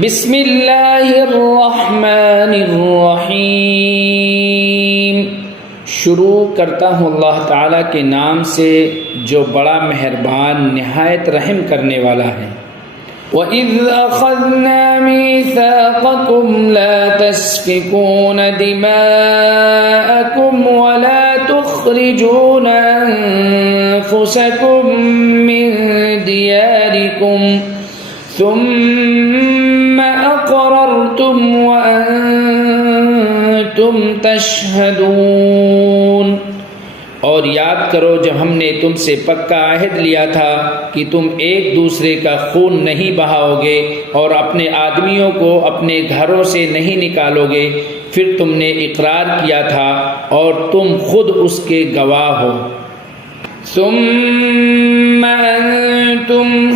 بسم اللہ الرحمن الرحیم، شروع کرتا ہوں اللہ تعالیٰ کے نام سے جو بڑا مہربان نہایت رحم کرنے والا ہے۔ وَإِذْ أَخَذْنَا مِيثَاقَكُمْ لَا تَسْفِكُونَ دِمَاءَكُمْ وَلَا تُخْرِجُونَ أَنفُسَكُمْ مِنْ دِيَارِكُمْ ثُمَّ أَقْرَرْتُمْ وَأَنْتُمْ تَشْهَدُونَ۔ اور یاد کرو جب ہم نے تم سے پکا عہد لیا تھا کہ تم ایک دوسرے کا خون نہیں بہاؤ گے اور اپنے آدمیوں کو اپنے گھروں سے نہیں نکالو گے، پھر تم نے اقرار کیا تھا اور تم خود اس کے گواہ ہو۔ ثم أنتم